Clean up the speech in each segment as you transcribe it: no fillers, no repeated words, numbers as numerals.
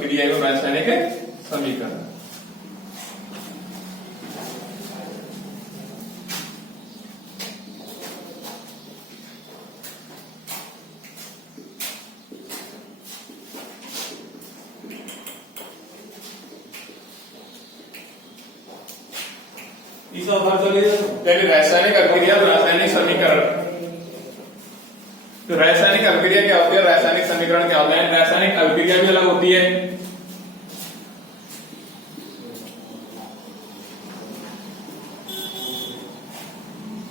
अभिक्रिया एवं रासायनिक समीकरण। रासायनिक अभिक्रिया रासायनिक समीकरण। तो रासायनिक अभिक्रिया क्या होती है, रासायनिक समीकरण क्या होता है? रासायनिक अभिक्रिया भी अलग होती है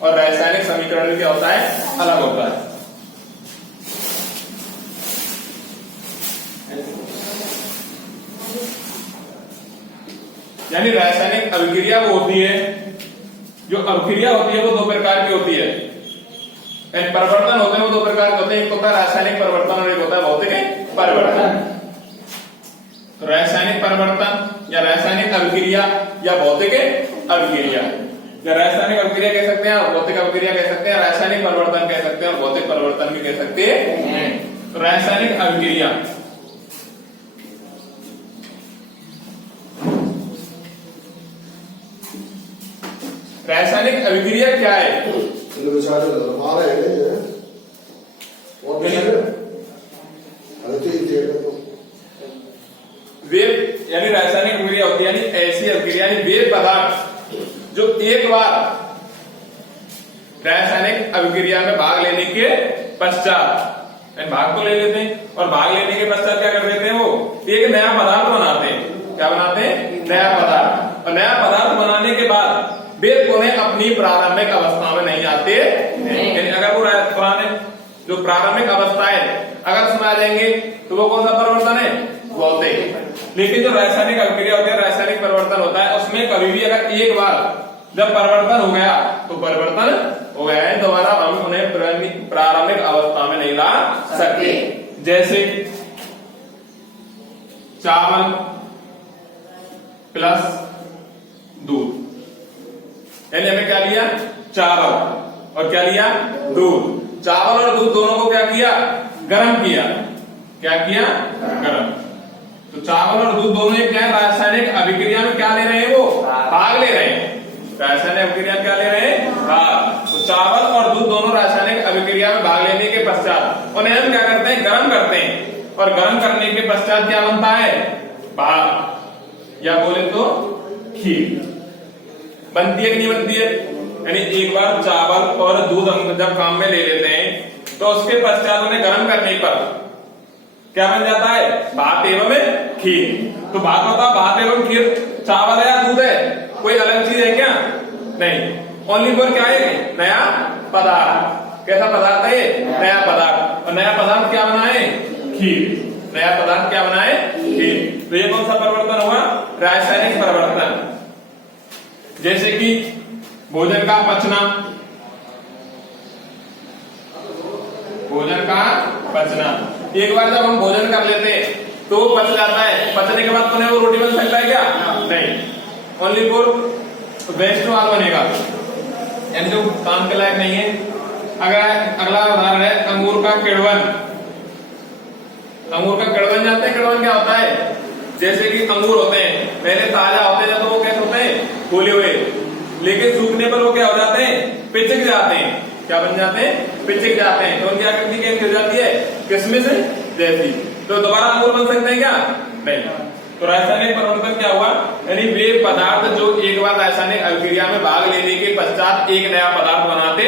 और रासायनिक समीकरण भी क्या होता है, अलग होता है। यानी रासायनिक अभिक्रिया वो होती है, जो अभिक्रिया होती है वो दो प्रकार की होती है, परिवर्तन होते हैं वो दो प्रकार के होते हैं, एक होता है रासायनिक परिवर्तन और एक होता है भौतिक परिवर्तन। रासायनिक परिवर्तन या रासायनिक अभिक्रिया या भौतिक अभिक्रिया, या रासायनिक अभिक्रिया कह सकते हैं और भौतिक अभिक्रिया कह सकते हैं, रासायनिक परिवर्तन कह सकते हैं और भौतिक परिवर्तन भी कह सकते हैं। रासायनिक अभिक्रिया रासायनिक अभिक्रिया क्या है? वे यानी रासायनिक अभिक्रिया होती है यानी ऐसी अभिक्रिया यानी वे पदार्थ जो एक बार रासायनिक अभिक्रिया में भाग लेने के पश्चात भाग तो ले लेते हैं और भाग लेने के पश्चात क्या कर देते हैं, वो एक नया पदार्थ बनाते हैं। क्या बनाते हैं? नया पदार्थ। और नया पदार्थ बनाने के बाद वे पुनः अपनी प्रारंभिक अवस्था में नहीं आते। यानी अगर वो पुराने जो प्रारंभिक अवस्था है अगर उसमें आ जाएंगे तो वो कौन सा परिवर्तन है? भौतिक। लेकिन जो रासायनिक अभिक्रिया होती है, रासायनिक परिवर्तन होता है, उसमें कभी भी अगर एक बार जब परिवर्तन हो गया तो परिवर्तन हो गया है, दोबारा हम उन्हें प्रारंभिक अवस्था में नहीं ला सकते। जैसे चावल प्लस दूध, यानी हमें क्या लिया? चावल और क्या लिया? दूध। चावल और दूध दोनों को क्या किया? गर्म किया। क्या किया? गर्म। तो चावल और दूध दोनों क्या है? रासायनिक अभिक्रिया में क्या ले रहे हैं? वो भाग ले रहे हैं। रासायनिक अभिक्रिया क्या ले रहे हैं? भाग। तो चावल और दूध दोनों रासायनिक अभिक्रिया में भाग लेने के पश्चात उन्हें हम क्या करते हैं? गर्म करते हैं। और गर्म करने के पश्चात क्या बनता है? भाप या बोले तो खीर बनती है कि नहीं बनती है? यानी एक बार चावल और दूध हम जब काम में ले लेते हैं तो उसके पश्चात उन्हें गर्म करने पर क्या बन जाता है? भात एवं खीर। तो बात होता भात एवं खीर चावल है या दूध है? कोई अलग चीज है क्या? नहीं, ओनली फॉर क्या है? नया पदार्थ। कैसा पदार्थ है? नया पदार्थ। और नया पदार्थ क्या बना है? खीर। नया पदार्थ क्या बना है? खीर। तो ये कौन सा परिवर्तन हुआ? रासायनिक परिवर्तन। जैसे कि भोजन का पचना, भोजन का पचना। एक बार जब हम भोजन कर लेते हैं तो वो पच जाता है, पचने के बाद पुनः वो रोटी बन सकता है क्या? नहीं, ओनली फॉर वेस्ट माल बनेगा, यानी जो काम के लायक नहीं है। अगर अगला उदाहरण है अंगूर का किड़वन। अंगूर का किड़वन जानते हैं? किड़वन क्या होता है? जैसे कि अंगूर होते हैं, पहले ताजा होते हैं तो वो कैसे होते हैं? फूले हुए, लेकिन सूखने पर वो क्या हो जाते हैं? पिचक जाते हैं। क्या बन जाते हैं? पिचक जाते हैं। तो उनकी आकृति कैसी हो जाती है? किशमिश जैसी। तो दोबारा अंगूर बन सकते हैं क्या? नहीं। तो रासायनिक परिवर्तन क्या हुआ? यानी वे पदार्थ जो एक बार रासायनिक अभिक्रिया में भाग लेने के पश्चात एक नया पदार्थ बनाते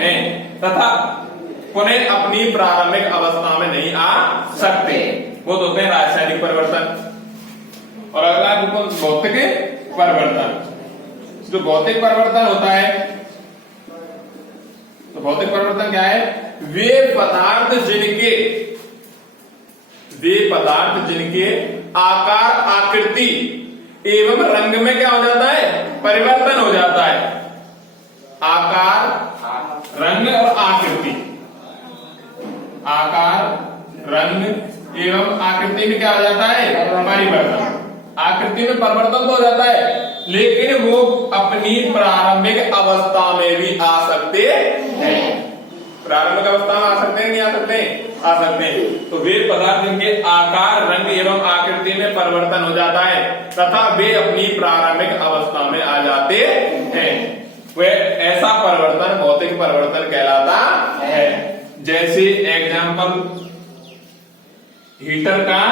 हैं तथा पुनः अपनी प्रारंभिक अवस्था में नहीं आ सकते, वो तो होते हैं रासायनिक परिवर्तन। और अगला भौतिक परिवर्तन। जो भौतिक परिवर्तन होता है, तो भौतिक परिवर्तन क्या है? वे पदार्थ जिनके आकार, आकृति एवं रंग में क्या हो जाता है? परिवर्तन हो जाता है। आकार, रंग और आकृति। आकार, रंग एवं आकृति में क्या हो जाता है? परिवर्तन। आकृति में परिवर्तन तो हो जाता है, लेकिन वो अपनी प्रारंभिक अवस्था में भी आ सकते हैं। प्रारंभिक अवस्था में आ सकते हैं, नहीं आ सकते? आ सकते हैं। तो वे पदार्थ जिनके आकार, रंग एवं आकृति में परिवर्तन हो जाता है तथा वे अपनी प्रारंभिक अवस्था में आ जाते हैं, वे ऐसा परिवर्तन भौतिक परिवर्तन कहलाता है। जैसे एग्जाम्पल, हीटर का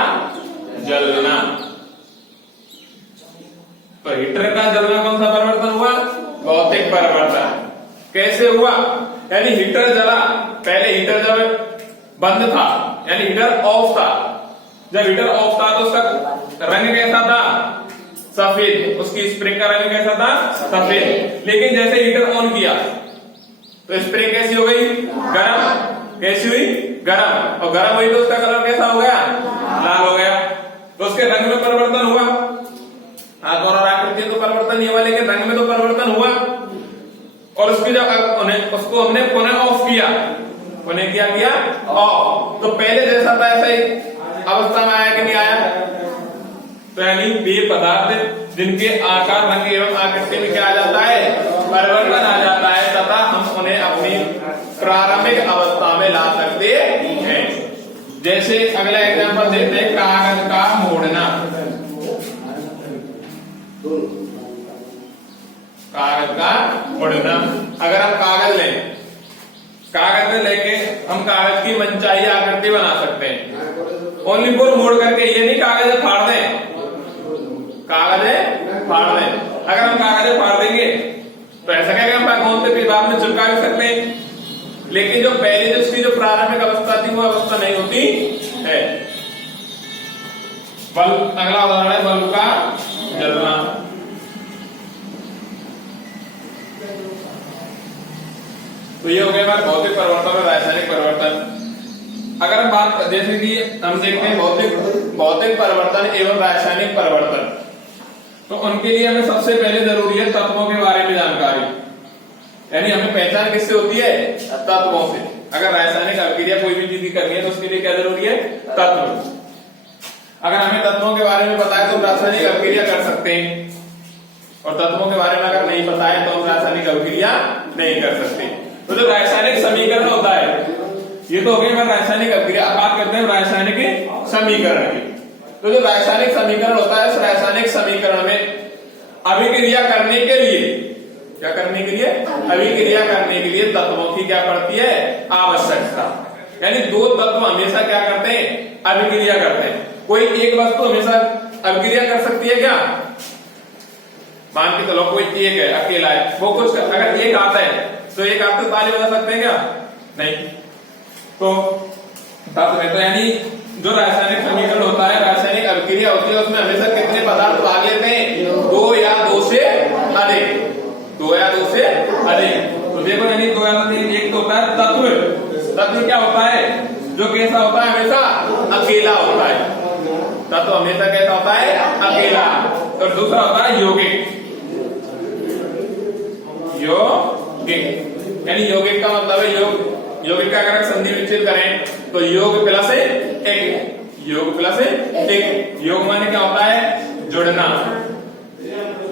जलना। तो हीटर का जलना कौन सा परिवर्तन हुआ? भौतिक परिवर्तन। कैसे हुआ? यानी हीटर जला, पहले हीटर जब बंद था यानी हीटर ऑफ था, जब हीटर ऑफ था तो उसका रंग कैसा था? सफेद। उसकी स्प्रिंग का रंग कैसा था? सफेद। लेकिन जैसे हीटर ऑन किया तो स्प्रिंग कैसी हो गई? गर्म। कैसी हुई? गर्म। और गर्म हुई तो उसका कलर कैसा हो गया? लाल हो गया। तो उसके रंग में परिवर्तन हुआ। आकार और आकृति तो परिवर्तन नहीं हुआ, लेकिन रंग में तो परिवर्तन हुआ। और उसकी जब उसको हमने पुनः ऑफ किया, पुनः क्या किया? ऑफ। तो पहले जैसा था ऐसा ही अवस्था में आया कि नहीं आया? तो यानी वे पदार्थ जिनके आकार, रंग एवं आकृति में क्या आ जाता है? परिवर्तन आ जाता है तथा हम उन्हें अपनी प्रारंभिक अवस्था में ला सकते हैं। जैसे अगला एग्जांपल देते हैं, कागज का मोड़ना। कागज का मोड़ना। अगर हम कागज लें, कागज में लेके हम कागज की मनचाही आकृति बना सकते हैं। ओनली फॉर मोड़ करके, ये नहीं कागज फाड़ दें, कागज फाड़ दें। अगर हम कागज फाड़ देंगे तो ऐसा क्या हम कौन से विभाग में चिपका भी सकते हैं, लेकिन जो पहले जो उसकी जो प्रारंभिक अवस्था थी वो अवस्था नहीं होती है। बल्ब, अगला उदाहरण है बल्ब का जलना। तो ये हो गया हमारे भौतिक परिवर्तन और रासायनिक परिवर्तन। अगर हम बात, जैसे कि हम देखते हैं भौतिक परिवर्तन एवं रासायनिक परिवर्तन, तो उनके लिए हमें सबसे पहले जरूरी है तत्वों के बारे में जानकारी। यानी हमें पहचान किससे होती है? तत्वों से। अगर रासायनिक अभिक्रिया कोई भी चीज करनी है तो उसके लिए क्या जरूरी है? तत्व। अगर हमें तत्वों के बारे में पता है तो हम रासायनिक अभिक्रिया कर सकते हैं, और तत्वों के बारे में अगर नहीं पता है तो हम रासायनिक अभिक्रिया नहीं कर सकते। तो जो रासायनिक समीकरण होता है, ये तो हो गई रासायनिक अभिक्रिया। अब बात करते हैं रासायनिक समीकरण की। तो जो रासायनिक समीकरण होता है, उस रासायनिक समीकरण में अभिक्रिया करने के लिए, क्या करने के लिए? अभिक्रिया करने के लिए तत्वों की क्या पड़ती है? आवश्यकता। यानी दो तत्व हमेशा क्या करते हैं? अभिक्रिया करते हैं। कोई एक वस्तु हमेशा अभिक्रिया कर सकती है क्या? मान के चलो कोई एक है, अकेला है, वो कुछ अगर एक आता है तो एक आप तो ताली बजा सकते हैं क्या? नहीं। तो तत्व है, तो यानी जो रासायनिक समीकरण होता है, रासायनिक अभिक्रिया होती है, उसमें हमेशा कितने पदार्थ भाग लेते हैं? दो या दो से अधिक। दो या दो से अधिक। तो देखो यानी दो या दो, एक तो होता है तत्व। तत्व क्या होता है? जो कैसा होता है? हमेशा अकेला होता है। तत्व हमेशा कैसा होता है? अकेला। और दूसरा होता है यौगिक। यौगिक यानी यौगिक का मतलब है यौगिक का अगर संधि विच्छेद करें तो योग प्लस एक, योग प्लस एक। योग माने क्या होता है? जुड़ना।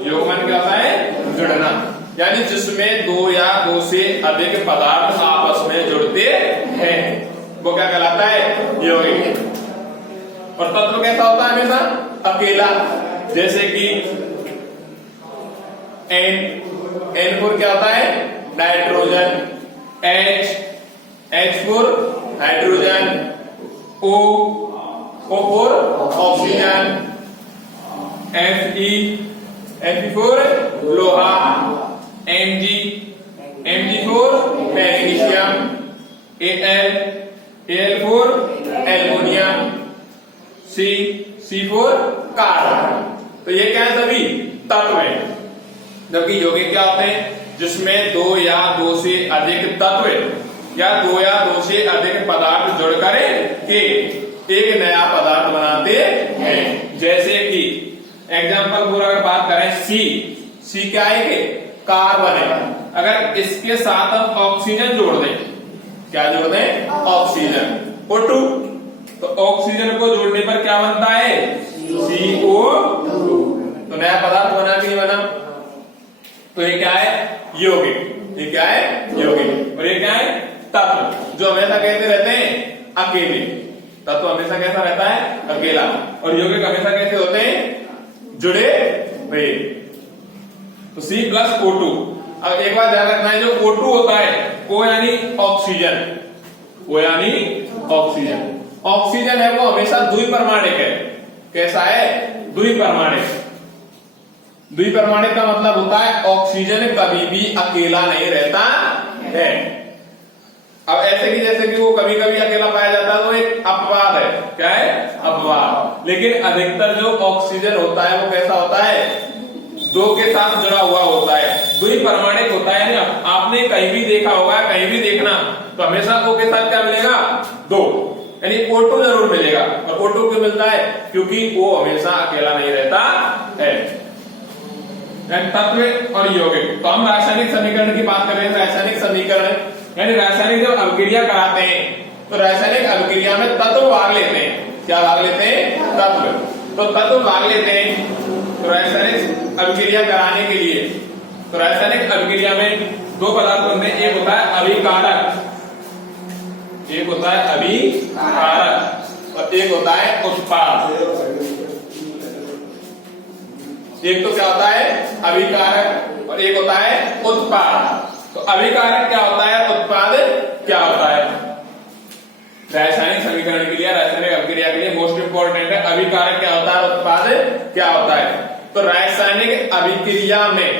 योग माने क्या होता है? जुड़ना। यानी जिसमें दो या दो से अधिक पदार्थ आपस में जुड़ते हैं वो क्या कहलाता है? यौगिक। और तत्व कैसा होता है? हमेशा अकेला। जैसे कि N फोर क्या होता है? Nitrogen. H four hydrogen. O four oxygen. Fe four लोहा। Mg four magnesium. Al four aluminium. C four carbon. तो ये क्या है? सभी तत्व हैं। जबकि यौगिक क्या होते हैं? जिसमें दो या दो से अधिक तत्व या दो या दो से अधिक पदार्थ जुड़कर के एक नया पदार्थ बनाते हैं। जैसे कि एग्जाम्पल पूरा अगर बात करें, सी क्या है? कि कार्बन है। अगर इसके साथ हम ऑक्सीजन जोड़ दें, क्या जोड़ दें? ऑक्सीजन। O2, तो ऑक्सीजन को जोड़ने पर क्या बनता है? CO2। तो नया पदार्थ बना कि नहीं बना? तो ये क्या है? यौगिक। ये क्या है? यौगिक। और ये क्या है? तत्व। कैसे रहते हैं? अकेले। तत्व हमेशा कैसा रहता है? अकेला। और यौगिक हमेशा कैसे होते हैं? जुड़े हुए। तो C+O2। अब एक बात ध्यान रखना है, जो O2 होता है O यानी ऑक्सीजन, O यानी ऑक्सीजन, ऑक्सीजन है वो हमेशा द्विपरमाणिक है। कैसा है? द्विपरमाणिक। द्विपरमाणिक का मतलब होता है ऑक्सीजन कभी भी अकेला नहीं रहता है। अब ऐसे कि जैसे कि वो कभी कभी अकेला पाया जाता है, तो एक अपवाद है। क्या है? अपवाद। लेकिन अधिकतर जो ऑक्सीजन होता है वो कैसा होता है? दो के साथ जुड़ा हुआ होता है, द्विपरमाणिक होता है ना। आपने कहीं भी देखा होगा, कहीं भी देखना तो हमेशा O के साथ क्या मिलेगा? दो, यानी O2 जरूर मिलेगा। और O2 क्यों मिलता है? क्योंकि वो हमेशा अकेला नहीं रहता है। तत्व और यौगिक। तो हम रासायनिक समीकरण की बात कर रहे हैं। रासायनिक समीकरण यानी रासायनिक जब अभिक्रिया कराते हैं तो रासायनिक अभिक्रिया में तत्व भाग लेते हैं। क्या भाग लेते हैं? तत्व। तो तत्व भाग लेते हैं। तो रासायनिक अभिक्रिया कराने के लिए, तो रासायनिक अभिक्रिया में दो पदार्थ बनते हैं। एक होता है अभिकारक, एक होता है अभिकारक, और एक होता है उत्पाद। एक तो क्या होता है? अभिकारक, और एक होता है उत्पाद। तो अभिकारक क्या होता है? उत्पाद क्या होता है? रासायनिक समीकरण के लिए, रासायनिक अभिक्रिया के लिए मोस्ट इंपोर्टेंट है अभिकारक क्या होता है, उत्पाद क्या होता है। तो रासायनिक अभिक्रिया में,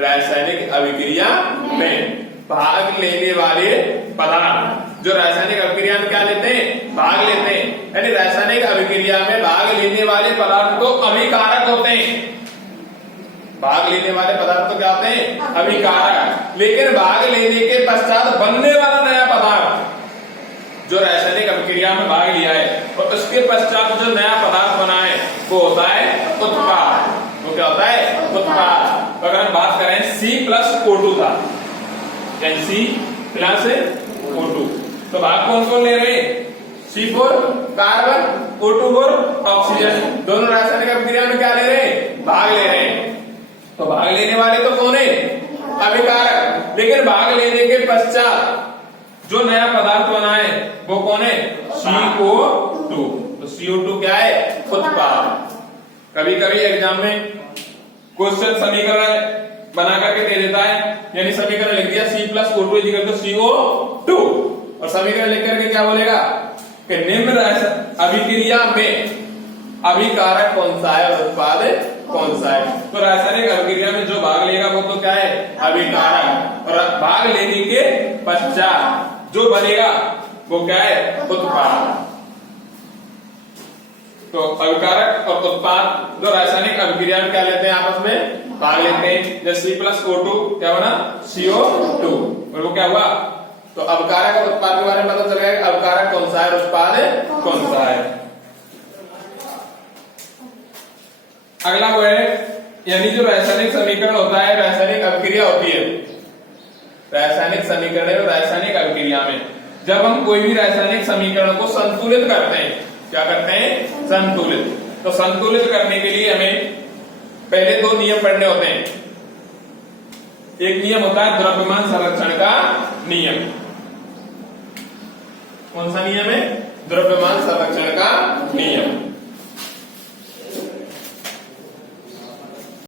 रासायनिक अभिक्रिया में भाग लेने वाले पदार्थ, जो रासायनिक अभिक्रिया में क्या लेते हैं? भाग लेते हैं। यानी रासायनिक अभिक्रिया में भाग लेने वाले पदार्थ तो अभिकारक होते हैं। भाग लेने वाले पदार्थ तो क्या होते हैं? अभिकारक। लेकिन भाग लेने के पश्चात बनने वाला नया पदार्थ, जो रासायनिक अभिक्रिया में भाग लिया है और उसके पश्चात जो नया पदार्थ बना है, वो होता है उत्पाद। वो क्या होता है? उत्पाद। तो अगर हम बात करें C+O2 था, C+O2, तो भाग कौन कौन ले रहे हैं? C4 कार्बन, O2 और ऑक्सीजन। दोनों रासायनिक अभिक्रिया में क्या ले रहे हैं? भाग ले रहे हैं। तो भाग लेने वाले तो कौन है? अभिकारक। लेकिन भाग लेने के पश्चात जो नया पदार्थ बना है वो कौन है? CO2। तो CO2 क्या है? उत्पाद। कभी कभी एग्जाम में क्वेश्चन समीकरण बना करके दे देता है, यानी समीकरण लिख दिया C+O2 = CO2, और समीकरण लिख करके क्या बोलेगा कि निम्न अभिक्रिया में अभिकारक कौन सा है और उत्पाद कौन सा है। तो रासायनिक अभिक्रिया में जो भाग लेगा वो तो क्या है? अभिकारक। और भाग लेने के पश्चात जो बनेगा वो क्या है? उत्पाद। तो अभिकारक और उत्पाद जो रासायनिक अभिक्रिया में क्या लेते हैं? आपस में भाग लेते हैं। जैसे C+O2 क्या बना? CO2। और वो क्या हुआ? तो अभिकारक और उत्पाद के बारे में पता चल गया कि अभिकारक कौन सा है और उत्पाद कौन सा है। अगला वो है, यानी जो रासायनिक समीकरण होता है, रासायनिक अभिक्रिया होती है, रासायनिक समीकरण और रासायनिक अभिक्रिया में जब हम कोई भी रासायनिक समीकरण को संतुलित करते हैं, क्या करते हैं? संतुलित। तो संतुलित करने के लिए हमें पहले दो नियम पढ़ने होते हैं। एक नियम होता है द्रव्यमान संरक्षण का नियम। कौन सा नियम है? द्रव्यमान संरक्षण का नियम।